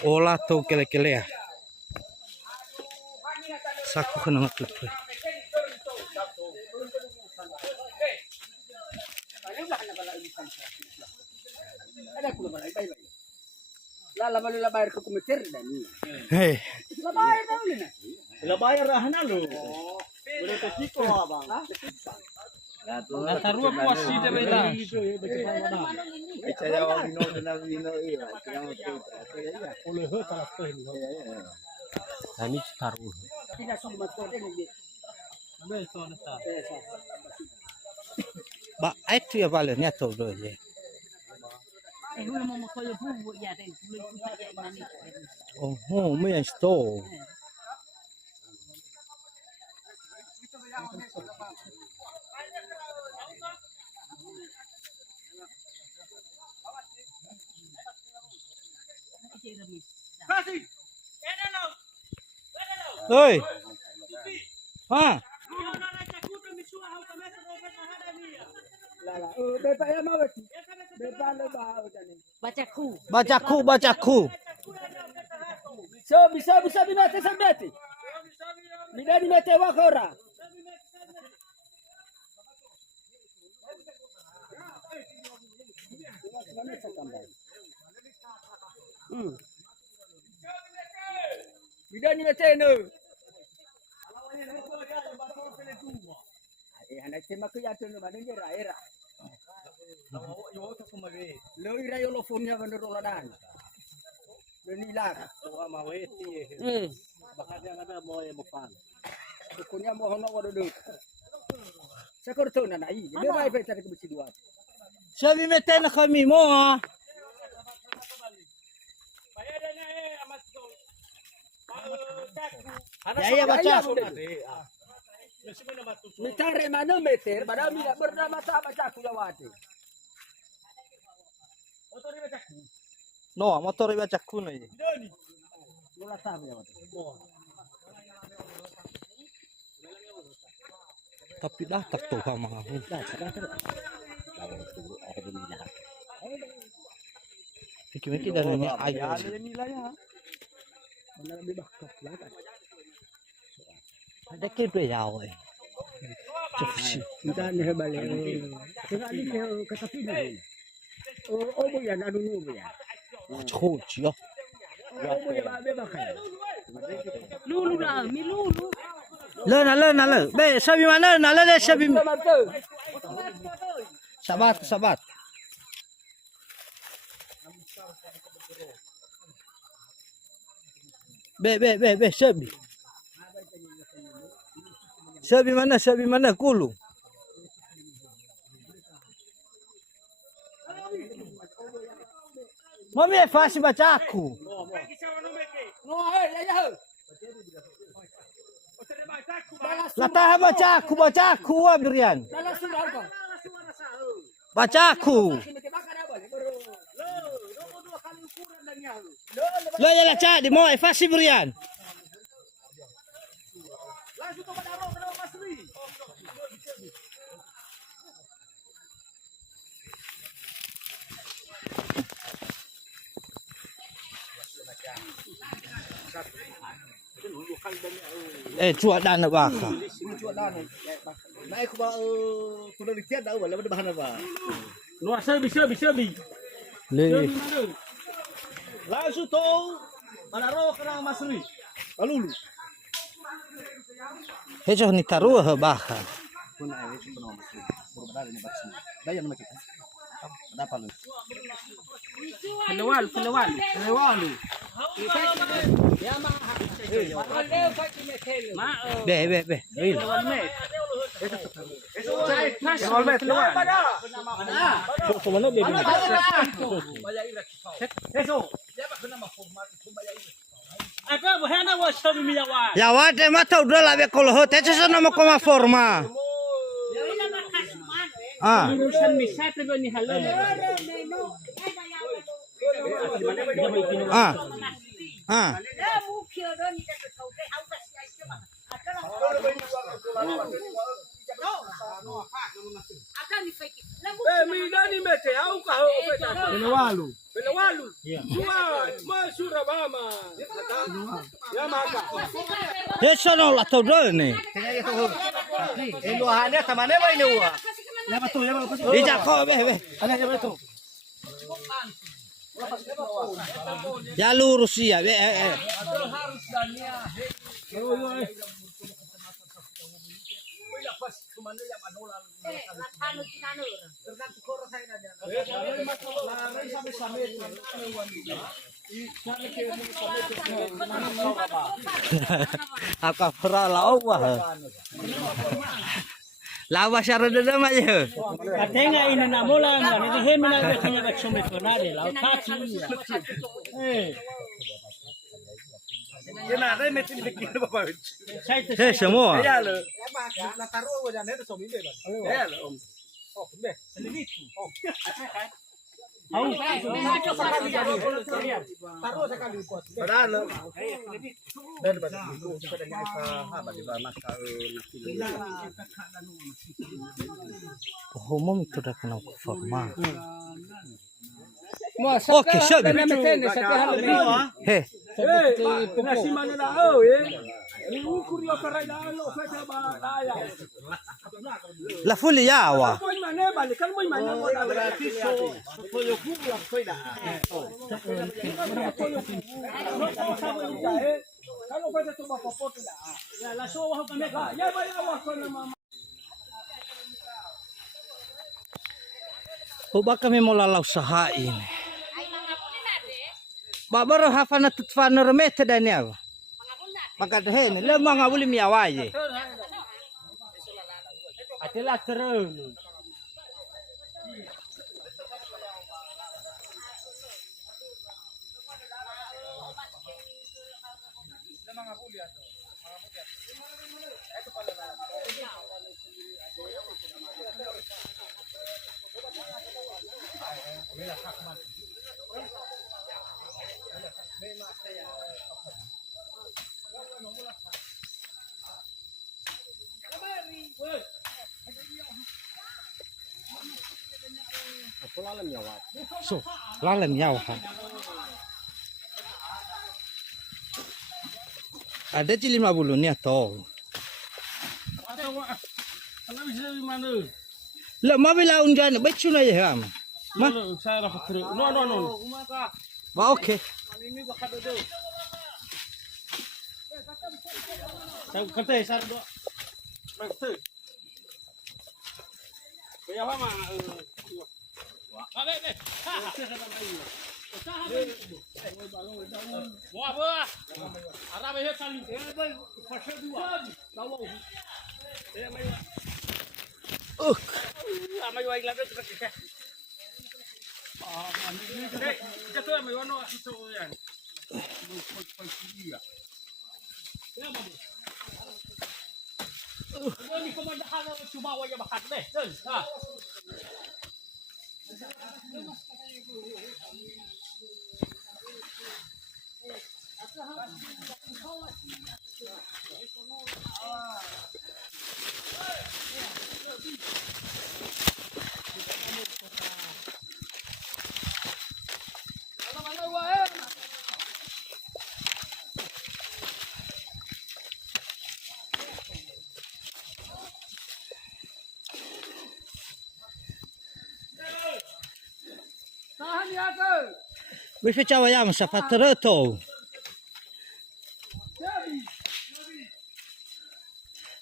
Olah tuh kele-kele ya. Saku kena ngetut. Hei. Bayar rahana lo. Boleh kesiko abang. Taruh puasi dia bilang. Saya orang Vino iya. Kami taruh. Ba, itu ya balernya tuh dulu. Oh, men stå. Oi. Ha. Bacaku. So bisa binate sabdati. Midani mate wakora. Midani mate no. Anak tema ke ya tuh mana ni era. Lo ira yo lo fonya bener oladan. Benilah. Bakal ada mau yang bukan. Kunya mo hono wado do. Sakor to na nai. Dia mai pe tadi ke dua. Sabi meten kami mo ha. Ya baca. Mitare mana meter pada mina bernama tak baca aku lawati. No, motor bacaku nih. Mula tahu ya. Tapi dah tak tahu sama aku. Fikir tidak nanya ayah. Ada kira jauh. Kita ni balik. Kita ni kata pilih. Oh bukan anu bukan. Coach ya. Oh bukan bakal. Lulu lah, mi lulu. Le. Be, sabi mana? Nala le sabi. Sabat. Be, sabi. Sabi mana? Kulu. Mami fácil baca aku. Latah baca aku Adrian. Baca aku. Lo ya laca di mau fácil Brian. Cuak dan nak bakar. Naik ke kuda lihat dah, wala bahan apa? Luar bisa. Le. Langsung tahu mana roh kena masri. Lalu. Hejo ni taruh bakar. Pun air itu pun masri. Berbeda dengan masri. Dah yang kita. Ada apa lu? Kelewal. Be. Ya wate mata udah lah be kalau hotel itu nama koma forma. Akan difake. Midani mete au kau peta. Penawalu. Penawalu. Semua masura mama. Ya maka. Eso no la tau dol ni. Luahannya sama mana ini wah? Ya betul. Ija ko be. Ada ya betul. Ya lurus ya be. Apa pera lawa? Lawa syara dedam aja. Katanya ini nak mula kan? Ini hemina biasanya nak cuma penade, laut kaki. Kena ada mesin bikin apa? Saya tu. Hei semua. Ya lo. Na taruh wajan itu somi be bang. Ya lo om. Oh be. Sendiri tu. Tahu. Taruh sekali kuat. Padahal lo. Dan pada itu sedang apa di bawah masa Umum itu dah kena formal. Oke, siap. Hei. Nasi mana dah eh. Ukur yo perai dah lo feta ba daya. La fuli ya wa. Kau mana balik kan mau mana mau dah berarti so. Follow kubu yang kau dah. Kalau feta tu bapa pot dah. Ya la so wah kami ka. Ya ba ya wah kau nama. Ubah kami mula lau usahain. Babar hafana tutfana remete dani apa? Maka deh ni lemang abuli miawaje. Adalah terus. So, lalam nyawa. Ada ci 50 ni atau. Kalau bisa mana? Lah mabila unjan becu na ya am. Saya rapat terus. No. Ba okey. Saya kata saya dua. Betul. Kaya apa mah? Ada deh. Mau apa? Arab ini kali. Pasal dua. Tahu. Saya mai. Mai baik lagi tu kita. Kita tu mai wano itu yang. Ini komandan cuma wajah bakat deh. Bisa cawa ya masa patera tu.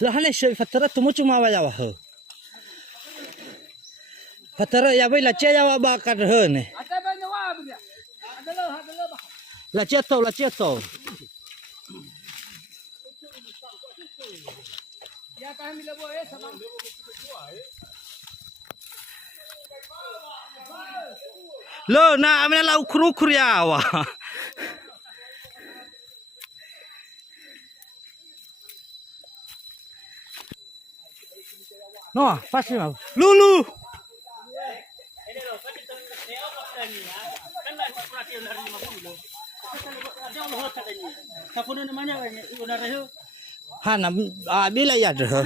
Lah hale shay patera tu mucu mawa ya wah. Patera ya bila cia ya ba kad he ne. Ada banyak wah begitu. Ada lo. La cia tu. Ya kami lebo sama. Lo na amna la ukur ya wa. No, pasti mau. Lulu. Hana bila ya dah.